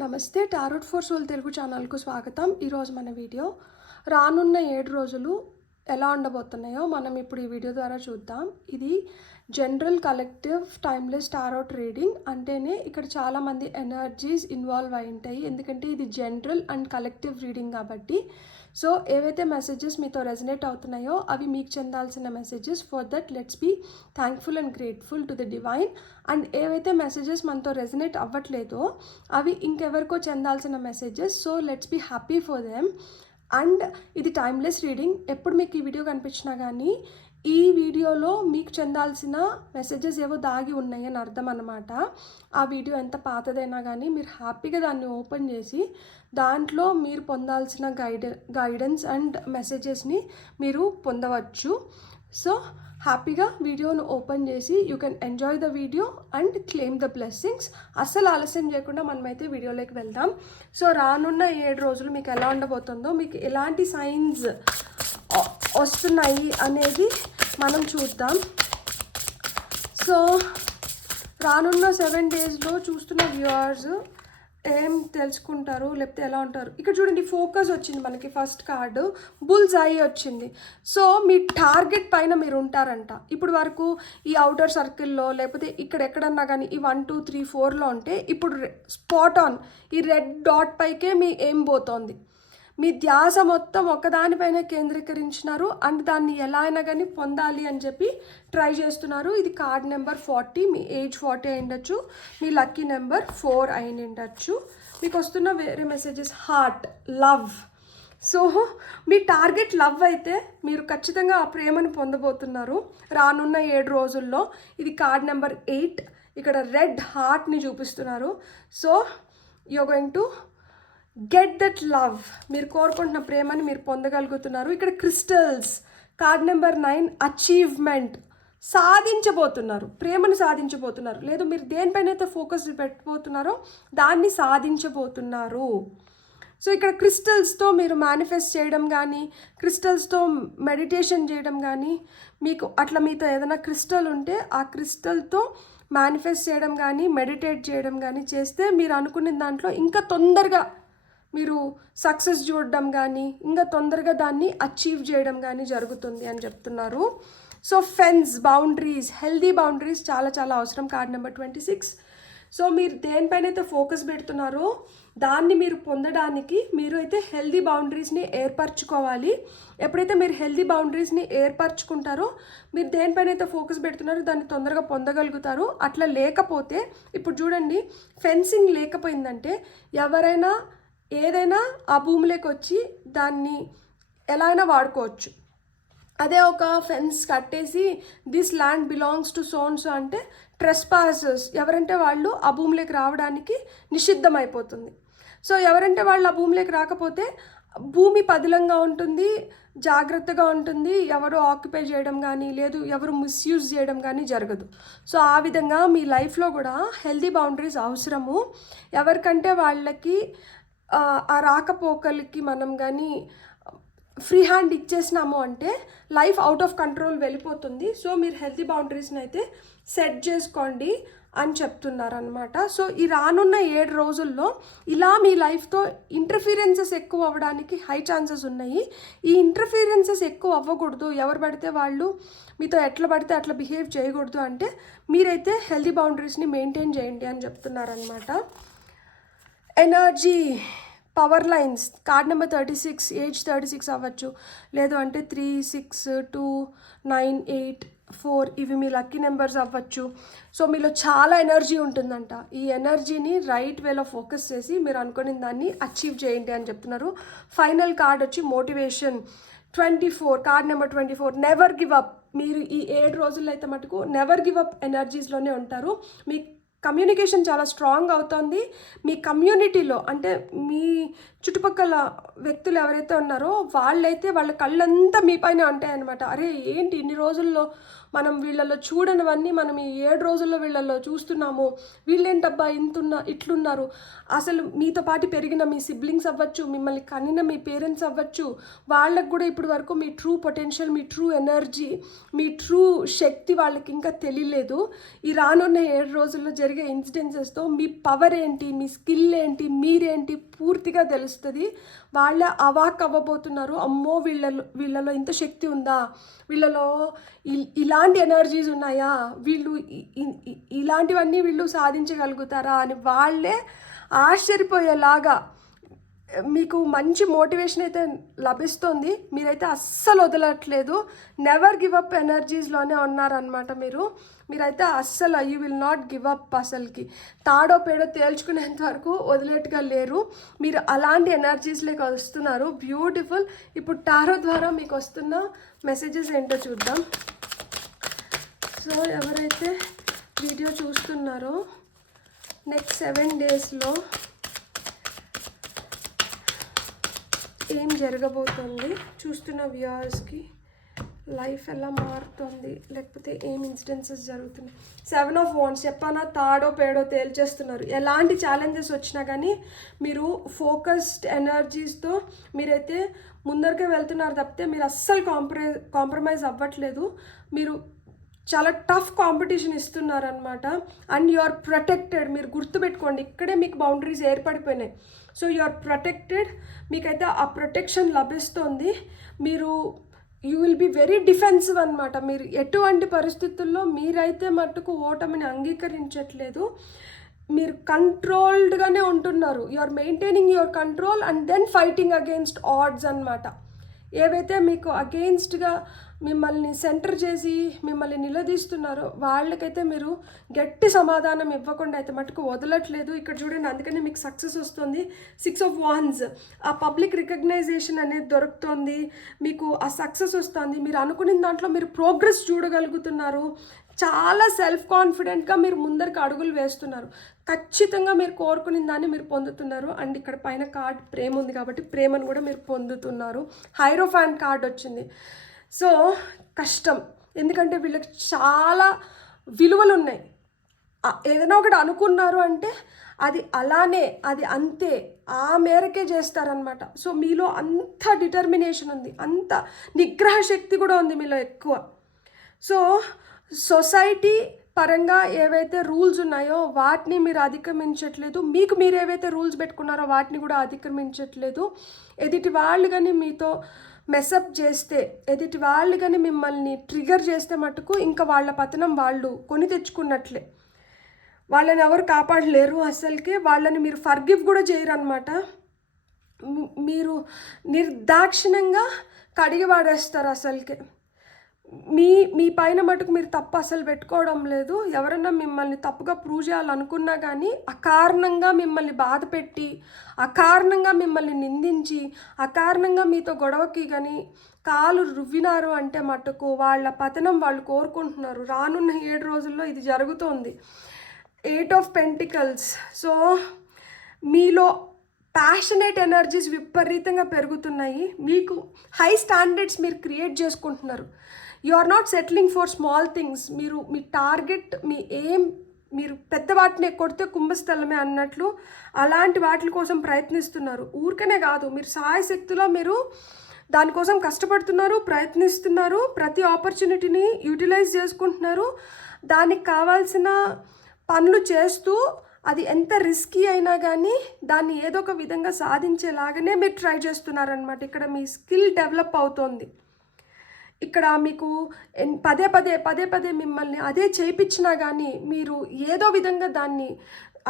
నమస్తే tarot for soul Telugu ఛానల్కు స్వాగతం. ఈరోజు మన వీడియో రానున్న 7 రోజులు ఎలా ఉండబోతున్నాయో మనం ఇప్పుడు ఈ వీడియో ద్వారా చూద్దాం. ఇది general collective timeless tarot reading అంటేనే ఇక్కడ చాలామంది ఎనర్జీస్ ఇన్వాల్వ్ అయి ఉంటాయి, ఎందుకంటే ఇది జనరల్ అండ్ కలెక్టివ్ రీడింగ్ కాబట్టి. సో ఏవైతే మెసేజెస్ మీతో రెజనేట్ అవుతున్నాయో అవి మీకు చెందాల్సిన messages. For that let's be thankful and grateful to the divine. And ఏవైతే మెసేజెస్ మనతో రెజనేట్ అవ్వట్లేదో అవి ఇంకెవరికో చెందాల్సిన messages. So let's be happy for them. And ఇది టైమ్లెస్ రీడింగ్. ఎప్పుడు మీకు ఈ వీడియో కనిపించినా కానీ ఈ వీడియోలో మీకు చెందాల్సిన మెసేజెస్ ఏవో దాగి ఉన్నాయని అర్థం అన్నమాట. ఆ వీడియో ఎంత పాతదైనా కానీ మీరు హ్యాపీగా దాన్ని ఓపెన్ చేసి దాంట్లో మీరు పొందాల్సిన గైడెన్స్ అండ్ మెసేజెస్ని మీరు పొందవచ్చు. సో హ్యాపీగా వీడియోను ఓపెన్ చేసి you can enjoy the video and claim the blessings. అస్సలు ఆలస్యం చేయకుండా మనమైతే వీడియోలోకి వెళ్దాం. సో రానున్న 7 రోజులు మీకు ఎలా ఉండబోతుందో, మీకు ఎలాంటి సైన్స్ వస్తున్నాయి అనేది మనం చూద్దాం. సో రానున్న 7 డేస్లో చూస్తున్న వ్యూవర్స్ ఏం తెలుసుకుంటారు, లేకపోతే ఎలా ఉంటారు. ఇక్కడ చూడండి, ఫోకస్ వచ్చింది మనకి. ఫస్ట్ కార్డు బుల్స్ ఐ వచ్చింది. సో మీ టార్గెట్ పైన మీరు ఉంటారంట. ఇప్పుడు వరకు ఈ అవుటర్ సర్కిల్లో లేకపోతే ఇక్కడ ఎక్కడన్నా కానీ ఈ 1 2 3 4లో ఉంటే ఇప్పుడు స్పాట్ ఆన్ ఈ రెడ్ డాట్ పైకే మీ ఏం పోతోంది. మీ ధ్యాస మొత్తం ఒకదానిపైన కేంద్రీకరించినారు అండ్ దాన్ని ఎలా అయినా కానీ పొందాలి అని చెప్పి ట్రై చేస్తున్నారు. ఇది కార్డ్ నెంబర్ 40. మీ ఏజ్ 40 అయి ఉండొచ్చు, మీ లక్కీ నెంబర్ 4 అయి ఉండొచ్చు. మీకు వస్తున్న వేరే మెసేజెస్ హార్ట్, లవ్. సో మీ టార్గెట్ లవ్ అయితే మీరు ఖచ్చితంగా ఆ ప్రేమను పొందబోతున్నారు రానున్న 7 రోజుల్లో. ఇది కార్డ్ నెంబర్ 8. ఇక్కడ రెడ్ హార్ట్ని చూపిస్తున్నారు. So you're going to get that love. మీరు కోరుకుంటున్న ప్రేమని మీరు పొందగలుగుతున్నారు. ఇక్కడ క్రిస్టల్స్, కార్డ్ నెంబర్ 9, అచీవ్మెంట్. సాధించబోతున్నారు, ప్రేమను సాధించబోతున్నారు. లేదు మీరు దేనిపైన అయితే ఫోకస్ పెట్టబోతున్నారో దాన్ని సాధించబోతున్నారు. సో ఇక్కడ క్రిస్టల్స్తో మీరు మేనిఫెస్ట్ చేయడం కానీ, క్రిస్టల్స్తో మెడిటేషన్ చేయడం కానీ, మీకు అట్లా మీతో ఏదైనా క్రిస్టల్ ఉంటే ఆ క్రిస్టల్తో మేనిఫెస్ట్ చేయడం కానీ, మెడిటేట్ చేయడం కానీ చేస్తే మీరు అనుకున్న దాంట్లో ఇంకా తొందరగా మీరు సక్సెస్ చూడడం కానీ, ఇంకా తొందరగా దాన్ని అచీవ్ చేయడం కానీ జరుగుతుంది అని చెప్తున్నారు. So fence, boundaries, healthy boundaries చాలా చాలా అవసరం. Card number 26. సో మీరు దేనిపైన అయితే ఫోకస్ పెడుతున్నారో దాన్ని మీరు పొందడానికి మీరు అయితే హెల్దీ బౌండరీస్ని ఏర్పరచుకోవాలి. ఎప్పుడైతే మీరు హెల్దీ బౌండరీస్ని ఏర్పరచుకుంటారో మీరు దేనిపైన అయితే ఫోకస్ పెడుతున్నారో దాన్ని తొందరగా పొందగలుగుతారు. అట్లా లేకపోతే ఇప్పుడు చూడండి, ఫెన్సింగ్ లేకపోయిందంటే ఎవరైనా ఏదైనా ఆ భూమిలోకి వచ్చి దాన్ని ఎలా అయినా వాడుకోవచ్చు. అదే ఒక ఫెన్స్ కట్టేసి this land belongs to sons అంటే ట్రెస్పాసర్స్ ఎవరంటే వాళ్ళు ఆ భూమిలోకి రావడానికి నిషిద్ధం అయిపోతుంది. సో ఎవరంటే వాళ్ళు ఆ భూమిలోకి రాకపోతే భూమి పదిలంగా ఉంటుంది, జాగ్రత్తగా ఉంటుంది, ఎవరు ఆక్యుపై చేయడం కానీ లేదు ఎవరు మిస్యూజ్ చేయడం కానీ జరగదు. సో ఆ విధంగా మీ లైఫ్లో కూడా హెల్దీ బౌండరీస్ అవసరము. ఎవరికంటే వాళ్ళకి ఆ రాకపోకలకి మనం కానీ ఫ్రీ హ్యాండ్ ఇచ్చేసినాము అంటే లైఫ్ అవుట్ ఆఫ్ కంట్రోల్ వెళ్ళిపోతుంది. సో మీరు హెల్తీ బౌండరీస్ని అయితే సెట్ చేసుకోండి అని చెప్తున్నారు అనమాట. సో ఈ రానున్న 7 రోజుల్లో ఇలా మీ లైఫ్తో ఇంటర్ఫీరెన్సెస్ ఎక్కువ అవ్వడానికి హై ఛాన్సెస్ ఉన్నాయి. ఈ ఇంటర్ఫీరెన్సెస్ ఎక్కువ అవ్వకూడదు, ఎవరు పడితే వాళ్ళు మీతో ఎట్లా పడితే అట్లా బిహేవ్ చేయకూడదు అంటే మీరైతే హెల్తీ బౌండరీస్ని మెయింటైన్ చేయండి అని చెప్తున్నారనమాట. Energy, power lines, card number 36. Age 36 అవ్వచ్చు, లేదు అంటే 3 6 2 9 8 4 ఇవి మీ లక్కీ నెంబర్స్ అవ్వచ్చు. సో మీలో చాలా ఎనర్జీ ఉంటుందంట. ఈ ఎనర్జీని రైట్ వేలో ఫోకస్ చేసి మీరు అనుకున్న దాన్ని అచీవ్ చేయండి అని చెప్తున్నారు. ఫైనల్ కార్డ్ వచ్చి motivation 24. Card number 24, never give up. మీరు ఈ 7 రోజుల్లో అయితే మటుకు నెవర్ గివ్ అప్ ఎనర్జీస్లోనే ఉంటారు. మీ కమ్యూనికేషన్ చాలా స్ట్రాంగ్ అవుతుంది. మీ కమ్యూనిటీలో అంటే మీ చుట్టుపక్కల వ్యక్తులు ఎవరైతే ఉన్నారో వాళ్ళైతే వాళ్ళ కళ్ళంతా మీ పైన ఉంటాయన్నమాట. అరే ఏంటి ఇన్ని రోజుల్లో మనం వీళ్ళలో చూడనివన్నీ మనం ఈ 7 రోజుల్లో వీళ్ళలో చూస్తున్నాము. వీళ్ళేంటబ్బా ఇట్లున్నారు, అసలు మీతో పాటు పెరిగిన మీ సిబ్లింగ్స్ అవ్వచ్చు, మిమ్మల్ని కనిన మీ పేరెంట్స్ అవ్వచ్చు, వాళ్ళకు కూడా ఇప్పటి వరకు మీ ట్రూ పొటెన్షియల్, మీ ట్రూ ఎనర్జీ, మీ ట్రూ శక్తి వాళ్ళకి ఇంకా తెలియలేదు. ఈ రానున్న 7 రోజుల్లో జరిగే ఇన్సిడెన్సెస్తో మీ పవర్ ఏంటి, మీ స్కిల్ ఏంటి, మీరేంటి పూర్తిగా తెలుస్తుంది. వాళ్ళ అవాక్ అవ్వబోతున్నారు. అమ్మో, వీళ్ళలో ఇంత శక్తి ఉందా, వీళ్ళలో ఇలాంటి ఎనర్జీస్ ఉన్నాయా, వీళ్ళు ఇలాంటివన్నీ వీళ్ళు సాధించగలుగుతారా అని వాళ్ళే ఆశ్చర్యపోయేలాగా మీకు మంచి మోటివేషన్ అయితే లభిస్తుంది. మీరైతే అస్సలు వదలట్లేదు, నెవర్ గివ్ అప్ ఎనర్జీస్లోనే ఉన్నారనమాట. మీరైతే అస్సలు you will not give up. అసలుకి తాడో పేడో తేల్చుకునేంత వరకు వదిలేట్టుగా లేరు. మీరు అలాంటి ఎనర్జీస్లోకి వస్తున్నారు. బ్యూటిఫుల్. ఇప్పుడు టారో ద్వారా మీకు వస్తున్న మెసేజెస్ ఏంటో చూద్దాం. సో ఎవరైతే వీడియో చూస్తున్నారో నెక్స్ట్ 7 డేస్లో ఏం జరగబోతుంది, చూస్తున్న వ్యూవర్స్కి లైఫ్ ఎలా మారుతుంది, లేకపోతే ఏం ఇన్సిడెన్సెస్ జరుగుతున్నాయి. 7 ఆఫ్ వాండ్స్ చెప్పానా, తాడో పేడో తేల్చేస్తున్నారు. ఎలాంటి ఛాలెంజెస్ వచ్చినా కానీ మీరు ఫోకస్డ్ ఎనర్జీస్తో మీరైతే ముందరికే వెళ్తున్నారు తప్పితే మీరు అస్సలు కాంప్రమైజ్ అవ్వట్లేదు. మీరు చాలా టఫ్ కాంపిటీషన్ ఇస్తున్నారనమాట. And you are protected. మీరు గుర్తుపెట్టుకోండి, ఇక్కడే మీకు బౌండరీస్ ఏర్పడిపోయినాయి. So you are protected. మీకైతే ఆ ప్రొటెక్షన్ లభిస్తుంది. You will be very defensive అనమాట. మీరు ఎటువంటి పరిస్థితుల్లో మీరైతే మట్టుకు ఓటమిని అంగీకరించట్లేదు. మీరు కంట్రోల్డ్గానే ఉంటున్నారు. You are maintaining your control and then fighting against odds అనమాట. ఏవైతే మీకు అగెయిన్స్ట్గా మిమ్మల్ని సెంటర్ చేసి మిమ్మల్ని నిలదీస్తున్నారో వాళ్ళకైతే మీరు గట్టి సమాధానం ఇవ్వకుండా అయితే మటుకు వదలట్లేదు. ఇక్కడ చూడండి, అందుకని మీకు సక్సెస్ వస్తుంది. 6 ఆఫ్ వాండ్స్, ఆ పబ్లిక్ రికగ్నైజేషన్ అనేది దొరుకుతుంది. మీకు ఆ సక్సెస్ వస్తుంది. మీరు అనుకున్న దాంట్లో మీరు ప్రోగ్రెస్ చూడగలుగుతున్నారు. చాలా సెల్ఫ్ కాన్ఫిడెంట్గా మీరు ముందరికి అడుగులు వేస్తున్నారు. ఖచ్చితంగా మీరు కోరుకునే దాన్ని మీరు పొందుతున్నారు. అండ్ ఇక్కడ పైన కార్డ్ ప్రేమ ఉంది కాబట్టి ప్రేమను కూడా మీరు పొందుతున్నారు. హైరోఫాంట్ కార్డ్ వచ్చింది. సో కష్టం, ఎందుకంటే వీళ్ళకి చాలా విలువలు ఉన్నాయి. ఏదైనా ఒకటి అనుకున్నారు అంటే అది అలానే, అది అంతే, ఆ మేరకే చేస్తారనమాట. సో మీలో అంత డిటర్మినేషన్ ఉంది, అంత నిగ్రహ శక్తి కూడా ఉంది మీలో ఎక్కువ. సో సొసైటీ పరంగా ఏవైతే రూల్స్ ఉన్నాయో వాటిని మీరు అధిగమించట్లేదు. మీకు మీరు ఏవైతే రూల్స్ పెట్టుకున్నారో వాటిని కూడా అధిగమించట్లేదు. ఎదుటి వాళ్ళు కానీ మీతో మెసప్ చేస్తే, ఎదుటి వాళ్ళు కానీ మిమ్మల్ని ట్రిగర్ చేస్తే మటుకు ఇంకా వాళ్ళ పతనం వాళ్ళు కొని తెచ్చుకున్నట్లే. వాళ్ళని ఎవరు కాపాడలేరు అసలుకి. వాళ్ళని మీరు ఫర్గివ్ కూడా చేయరు అనమాట. మీరు నిర్దాక్షిణ్యంగా కడిగి వాడేస్తారు అసలుకి. మీ పైన మటుకు మీరు తప్పు అసలు పెట్టుకోవడం లేదు. ఎవరన్నా మిమ్మల్ని తప్పుగా ప్రూవ్ చేయాలనుకున్నా కానీ అకారణంగా మిమ్మల్ని బాధ పెట్టి, అకారణంగా మిమ్మల్ని నిందించి, అకారణంగా మీతో గొడవకి కానీ కాలు రువ్వినారు అంటే మటుకు వాళ్ళ పతనం వాళ్ళు కోరుకుంటున్నారు. రానున్న 7 రోజుల్లో ఇది జరుగుతోంది. 8 ఆఫ్ పెంటికల్స్. సో మీలో ప్యాషనేట్ ఎనర్జీస్ విపరీతంగా పెరుగుతున్నాయి. మీకు హై స్టాండర్డ్స్ మీరు క్రియేట్ చేసుకుంటున్నారు. You are not settling for small things. మీ టార్గెట్, మీ ఎయిమ్, మీరు పెద్ద వాటిని కొడితే కుంభస్థలమే అన్నట్లు అలాంటి వాటి కోసం ప్రయత్నిస్తున్నారు. ఊరికనే కాదు, మీరు సాయశక్తిలో మీరు దానికోసం కష్టపడుతున్నారు, ప్రయత్నిస్తున్నారు, ప్రతి ఆపర్చునిటీని యూటిలైజ్ చేసుకుంటున్నారు, దానికి కావాల్సిన పనులు చేస్తూ అది ఎంత రిస్కీ అయినా కానీ దాన్ని ఏదో ఒక విధంగా సాధించేలాగానే మీరు ట్రై చేస్తున్నారనమాట. ఇక్కడ మీ స్కిల్ డెవలప్ అవుతోంది. ఇక్కడ మీకు పదే పదే మిమ్మల్ని అదే చేయించినా కానీ మీరు ఏదో విధంగా దాన్ని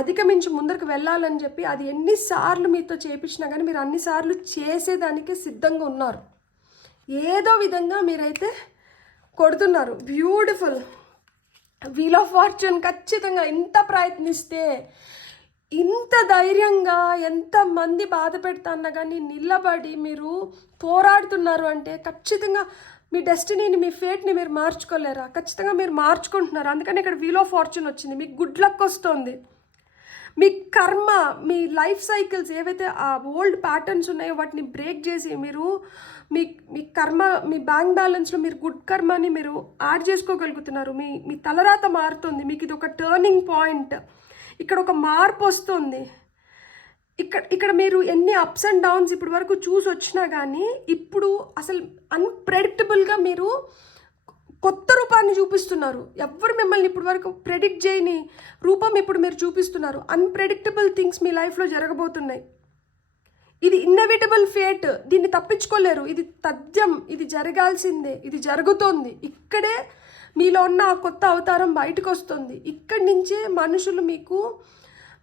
అధిగమించి ముందరికి వెళ్ళాలని చెప్పి అది ఎన్నిసార్లు మీతో చేయించినా కానీ మీరు అన్నిసార్లు చేసేదానికి సిద్ధంగా ఉన్నారు. ఏదో విధంగా మీరైతే కొడుతున్నారు. బ్యూటిఫుల్. Wheel of fortune. ఖచ్చితంగా ఇంత ప్రయత్నిస్తే, ఇంత ధైర్యంగా ఎంతమంది బాధ పెడతాన్నా కానీ నిలబడి మీరు పోరాడుతున్నారు అంటే ఖచ్చితంగా మీ డెస్టినీని, మీ ఫేట్ని మీరు మార్చుకోలేరా? ఖచ్చితంగా మీరు మార్చుకుంటున్నారు. అందుకని ఇక్కడ వీల్ ఆఫ్ ఫార్చ్యూన్ వచ్చింది. మీకు గుడ్ లక్ వస్తుంది. మీ కర్మ, మీ లైఫ్ సైకిల్స్ ఏవైతే ఆ ఓల్డ్ ప్యాటర్న్స్ ఉన్నాయో వాటిని బ్రేక్ చేసి మీరు మీ కర్మ, మీ బ్యాంక్ బ్యాలెన్స్లో మీరు గుడ్ కర్మని మీరు యాడ్ చేసుకోగలుగుతున్నారు. మీ తలరాత మారుతుంది. మీకు ఇది ఒక టర్నింగ్ పాయింట్. ఇక్కడ ఒక మార్పు వస్తుంది. ఇక్కడ మీరు ఎన్ని అప్స్ అండ్ డౌన్స్ ఇప్పటి వరకు చూసి వచ్చినా కానీ ఇప్పుడు అసలు అన్ప్రెడిక్టబుల్గా మీరు కొత్త రూపాన్ని చూపిస్తున్నారు. ఎవ్వరు మిమ్మల్ని ఇప్పటి వరకు ప్రెడిక్ట్ చేయని రూపం ఇప్పుడు మీరు చూపిస్తున్నారు. అన్ప్రెడిక్టబుల్ థింగ్స్ మీ లైఫ్లో జరగబోతున్నాయి. ఇది ఇన్నెవిటబుల్ ఫేట్. దీన్ని తప్పించుకోలేరు. ఇది తథ్యం. ఇది జరగాల్సిందే. ఇది జరుగుతోంది. ఇక్కడే మీలో ఉన్న ఆ కొత్త అవతారం బయటకు వస్తుంది. ఇక్కడి నుంచే మనుషులు మీకు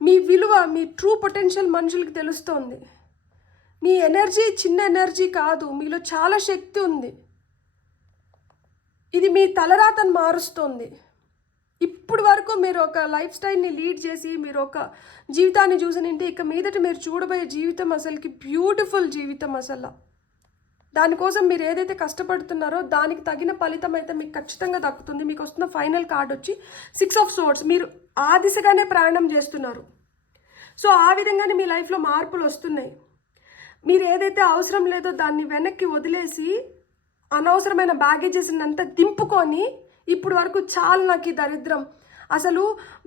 మీ విలువ, మీ ట్రూ పొటెన్షియల్ మనుషులకి తెలుస్తోంది. మీ ఎనర్జీ చిన్న ఎనర్జీ కాదు. మీలో చాలా శక్తి ఉంది. ఇది మీ తలరాతను మారుస్తుంది. ఇప్పుడు వరకు మీరు ఒక లైఫ్ స్టైల్ని లీడ్ చేసి మీరు ఒక జీవితాన్ని చూసినంటే ఇక మీదట మీరు చూడబోయే జీవితం అసలుకి బ్యూటిఫుల్ జీవితం. అసలు దానికోసం మీరు ఏదైతే కష్టపడుతున్నారో దానికి తగిన ఫలితం అయితే మీకు ఖచ్చితంగా దక్కుతుంది. మీకు వస్తున్న ఫైనల్ కార్డ్ వచ్చి 6 ఆఫ్ సోర్డ్స్. మీరు ఆ దిశగానే ప్రయాణం చేస్తున్నారు. సో ఆ విధంగానే మీ లైఫ్లో మార్పులు వస్తున్నాయి. మీరు ఏదైతే అవసరం లేదో దాన్ని వెనక్కి వదిలేసి అనవసరమైన బ్యాగేజెస్ని అంతా దింపుకొని ఇప్పుడు వరకు చాలు నాకు ఈ దరిద్రం, అసలు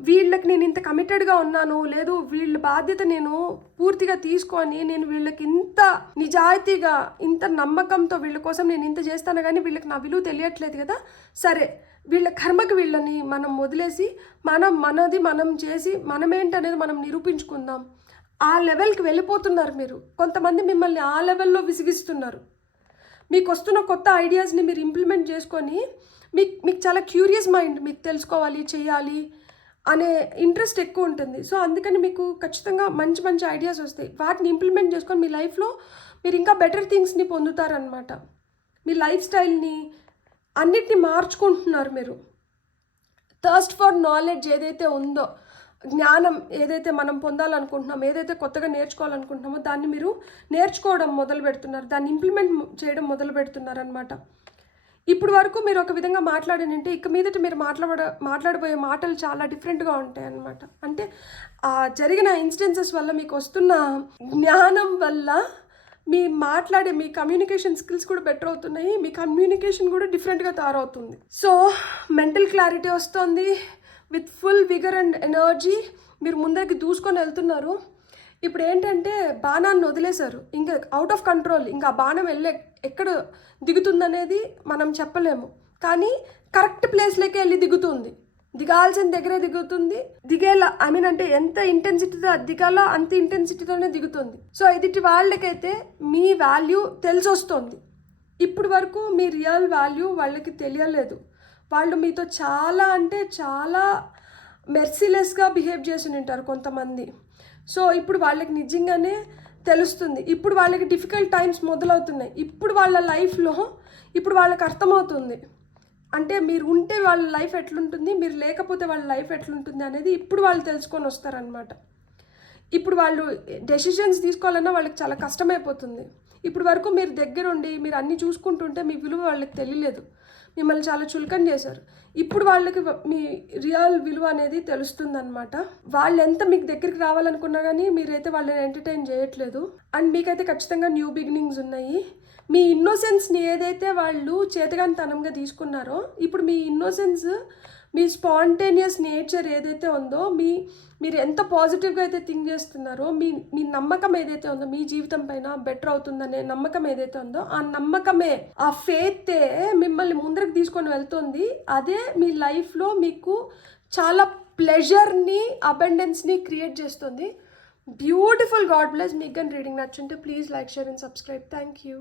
వీళ్ళకి నేను ఇంత కమిటెడ్గా ఉన్నాను, లేదు వీళ్ళ బాధ్యత నేను పూర్తిగా తీసుకొని నేను వీళ్ళకి ఇంత నిజాయితీగా ఇంత నమ్మకంతో వీళ్ళ కోసం నేను ఇంత చేస్తాను కానీ వీళ్ళకి నా విలువ తెలియట్లేదు కదా, సరే వీళ్ళ కర్మకి వీళ్ళని మనం వదిలేసి మనది మనం చేసి మనమేంటనేది మనం నిరూపించుకుందాం. ఆ లెవెల్కి వెళ్ళిపోతున్నారు మీరు. కొంతమంది మిమ్మల్ని ఆ లెవెల్లో విసిగిస్తున్నారు. మీకు వస్తున్న కొత్త ఐడియాస్ని మీరు ఇంప్లిమెంట్ చేసుకొని మీకు చాలా క్యూరియస్ మైండ్, మీకు తెలుసుకోవాలి, చేయాలి అనే ఇంట్రెస్ట్ ఎక్కువ ఉంటుంది. సో అందుకని మీకు ఖచ్చితంగా మంచి మంచి ఐడియాస్ వస్తాయి. వాటిని ఇంప్లిమెంట్ చేసుకొని మీ లైఫ్లో మీరు ఇంకా బెటర్ థింగ్స్ని పొందుతారనమాట. మీ లైఫ్ స్టైల్ని అన్నిటిని మార్చుకుంటున్నారు మీరు. థర్స్ట్ ఫర్ నాలెడ్జ్ ఏదైతే ఉందో, జ్ఞానం ఏదైతే మనం పొందాలనుకుంటున్నామో, ఏదైతే కొత్తగా నేర్చుకోవాలనుకుంటున్నామో దాన్ని మీరు నేర్చుకోవడం మొదలు పెడుతున్నారు. దాన్ని ఇంప్లిమెంట్ చేయడం మొదలు పెడుతున్నారు అనమాట. ఇప్పుడు వరకు మీరు ఒక విధంగా మాట్లాడినంటే ఇక మీదట మీరు మాట్లాడబోయే మాటలు చాలా డిఫరెంట్గా ఉంటాయి అన్నమాట. అంటే జరిగిన ఇన్స్టెన్సెస్ వల్ల మీకు వస్తున్న జ్ఞానం వల్ల మీ కమ్యూనికేషన్ స్కిల్స్ కూడా బెటర్ అవుతున్నాయి. మీ కమ్యూనికేషన్ కూడా డిఫరెంట్గా తయారవుతుంది. సో మెంటల్ క్లారిటీ వస్తుంది. With full vigour and energy మీరు ముందరికి దూసుకొని వెళ్తున్నారు. ఇప్పుడు ఏంటంటే బాణాన్ని వదిలేశారు. ఇంకా అవుట్ ఆఫ్ కంట్రోల్. ఇంకా ఆ బాణం ఎక్కడ దిగుతుందనేది మనం చెప్పలేము. కానీ కరెక్ట్ ప్లేస్లోకి వెళ్ళి దిగుతుంది. దిగాల్సిన దగ్గరే దిగుతుంది. దిగేలా అంటే ఎంత ఇంటెన్సిటీతో దిగాలో అంత ఇంటెన్సిటీతోనే దిగుతుంది. సో ఎదుటి వాళ్ళకైతే మీ వాల్యూ తెలిసి వస్తుంది. ఇప్పుడు వరకు మీ రియల్ వాల్యూ వాళ్ళకి తెలియలేదు. వాళ్ళు మీతో చాలా మెర్సిలెస్గా బిహేవ్ చేసి ఉంటారు కొంతమంది. సో ఇప్పుడు వాళ్ళకి నిజంగానే తెలుస్తుంది. ఇప్పుడు వాళ్ళకి డిఫికల్ట్ టైమ్స్ మొదలవుతున్నాయి. ఇప్పుడు వాళ్ళ లైఫ్లో వాళ్ళకి అర్థమవుతుంది. అంటే మీరు ఉంటే వాళ్ళ లైఫ్ ఎట్లుంటుంది, మీరు లేకపోతే వాళ్ళ లైఫ్ ఎట్లుంటుంది అనేది ఇప్పుడు వాళ్ళు తెలుసుకొని వస్తారనమాట. ఇప్పుడు వాళ్ళు డెసిషన్స్ తీసుకోవాలన్నా వాళ్ళకి చాలా కష్టమైపోతుంది. ఇప్పుడు వరకు మీరు దగ్గరుండి మీరు అన్నీ చూసుకుంటుంటే మీ విలువ వాళ్ళకి తెలియలేదు. మిమ్మల్ని చాలా చులకన చేశారు. ఇప్పుడు వాళ్ళకి మీ రియల్ విలువ అనేది తెలుస్తుందన్నమాట. వాళ్ళు ఎంత మీకు దగ్గరికి రావాలనుకున్నా కానీ మీరైతే వాళ్ళని ఎంటర్టైన్ చేయట్లేదు. అండ్ మీకైతే ఖచ్చితంగా న్యూ బిగినింగ్స్ ఉన్నాయి. మీ ఇన్నోసెన్స్ని ఏదైతే వాళ్ళు చేతగానితనంగా తీసుకున్నారో ఇప్పుడు మీ ఇన్నోసెన్స్, మీ స్పాంటేనియస్ నేచర్ ఏదైతే ఉందో, మీరు ఎంత పాజిటివ్గా అయితే థింక్ చేస్తున్నారో, మీ నమ్మకం ఏదైతే ఉందో మీ జీవితం పైన బెటర్ అవుతుందనే నమ్మకం ఏదైతే ఉందో, ఆ నమ్మకమే, ఆ ఫెయితే మిమ్మల్ని ముందరకు తీసుకొని వెళ్తుంది. అదే మీ లైఫ్లో మీకు చాలా ప్లెజర్ని, అబండెన్స్ని క్రియేట్ చేస్తుంది. బ్యూటిఫుల్. God bless. మీకు కానీ రీడింగ్ నచ్చుంటే please like, share and subscribe. Thank you.